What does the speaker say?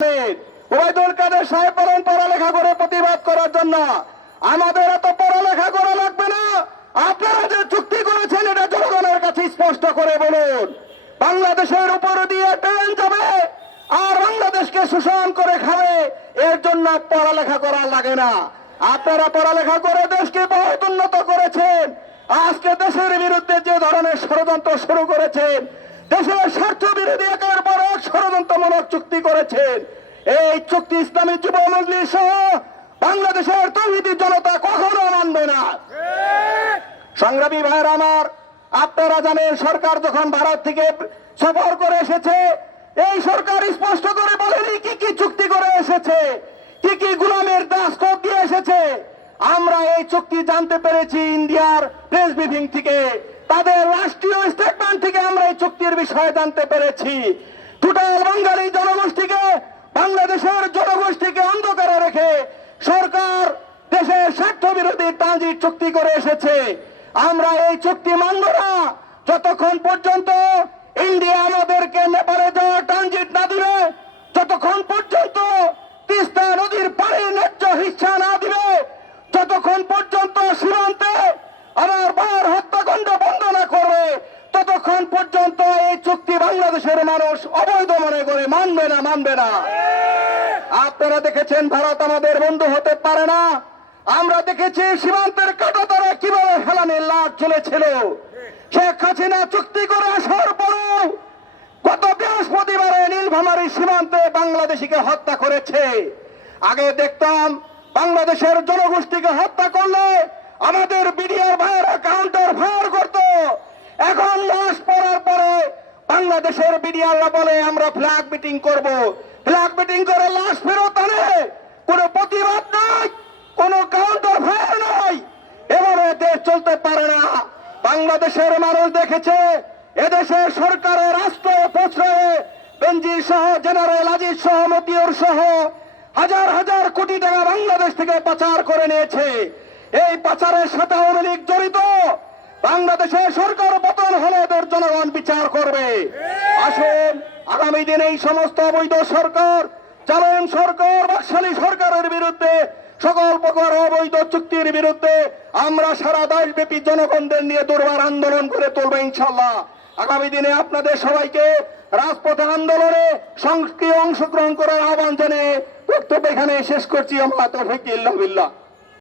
ওবায়দুল কাদের সাহেব বলেন, পড়ালেখা করে প্রতিবাদ করার জন্য। আমাদের এত পড়ালেখা করা লাগবে না। আপনারা যে চুক্তি করেছেন, এটা জনগণের কাছে স্পষ্ট করে বলুন। বাংলাদেশের উপর দিয়ে ট্রেন যাবে আর বাংলাদেশকে শোষণ করে খাবে, এর জন্য পড়ালেখা করা লাগে না। আপনারা পড়ালেখা করে দেশকে বহুত উন্নত করেছেন। আজকে দেশের বিরুদ্ধে যে ধরনের ষড়যন্ত্র শুরু করেছেন, দেশের স্বার্থ বিরোধী একের ষড়যন্ত্রমূলক চুক্তি করেছেন। এই চুক্তি ইসলামী যুব মজলিস বাংলাদেশের তৌহিদি জনতা কখনো মানবে না। সংগ্রামী ভাইয়ের আমার, আপনারা জানেন সরকার যখন ভারত থেকে সফর করে এসেছে, এই সরকার স্পষ্ট করে বলেনি কি কি চুক্তি করে এসেছে, কি কি গুলামের দাস দিয়ে এসেছে। আমরা এই চুক্তি জানতে পেরেছি ইন্ডিয়ার প্রেস ব্রিফিং থেকে। তাদের রাষ্ট্রীয় স্টেটমেন্ট থেকে আমরা এই চুক্তির বিষয়ে জানতে পেরেছি। টোটাল বাঙালি জনগোষ্ঠীকে বাংলাদেশের জনগোষ্ঠীকে অন্ধকারে রেখে সরকার দেশের স্বার্থ বিরোধী ট্রানজিট চুক্তি করে এসেছে। আমরা এই চুক্তি মানব না। যতক্ষণ পর্যন্ত ইন্ডিয়া আমাদেরকে নেপালে যাওয়া ট্রানজিট না দিবে যতক্ষণ পর্যন্ত তিস্তা নদীর পাড়ে ন্যায্য হিচ্ছা না দিবে যতক্ষণ পর্যন্ত সীমান্তে আমার বার হত্যাকাণ্ড বন্ধ না করবে ততক্ষণ পর্যন্ত এই চুক্তি বাংলাদেশের মানুষ অবৈধ মনে করে মানবে না মানবে না। আপনারা দেখেছেন, ভারত আমাদের বন্ধু হতে পারে না। আমরা দেখেছি, সীমান্তের কাটা তারা কীভাবে হেলানের লাট চলেছিল শেখ হাসিনা চুক্তি করে আসার পরেও গত বৃহস্পতিবারে নীলভামারী সীমান্তে বাংলাদেশিকে হত্যা করেছে। আগে দেখতাম, বাংলাদেশের জনগোষ্ঠীকে হত্যা করলে আমাদের বিডিআর ভাইয়েরা কাউন্টার ফায়ার করত এখন লাশ পড়ার পরে বাংলাদেশের বলে, আমরা ফ্ল্যাগ মিটিং করব। ফ্ল্যাগ মিটিং করে লাশ ফেরত আনে। কোনো প্রতিবাদ নাই, কোনো কাউন্টার ফায়ার নাই। দেশ চলতে পারে না। বাংলাদেশের মানুষ দেখেছে, এদেশের সরকারের রাষ্ট্র প্রশ্রয়ে বেঞ্জির সহ, জেনারেল আজিজ সহ, মতিউর সহ হাজার হাজার কোটি টাকা বাংলাদেশ থেকে পাচার করে নিয়েছে। এই পাচারের সাথে আওয়ামী লীগ জড়িত। বাংলাদেশের সরকার পতন হলে এদের জনগণ বিচার করবে। আসুন, আগামী দিনে এই সমস্ত অবৈধ সরকার, চালন সরকার, বাকশালী সরকারের বিরুদ্ধে, সকল প্রকার অবৈধ চুক্তির বিরুদ্ধে আমরা সারা দেশব্যাপী জনগণদের নিয়ে দুর্বার আন্দোলন করে তুলবো ইনশাল্লাহ আগামী দিনে আপনাদের সবাইকে রাজপথে আন্দোলনে সংস্কৃতি অংশগ্রহণ করার আহ্বান জানিয়ে বক্তব্য এখানে শেষ করছি। আমরা তফিক ইল্লাহ বিল্লাহ।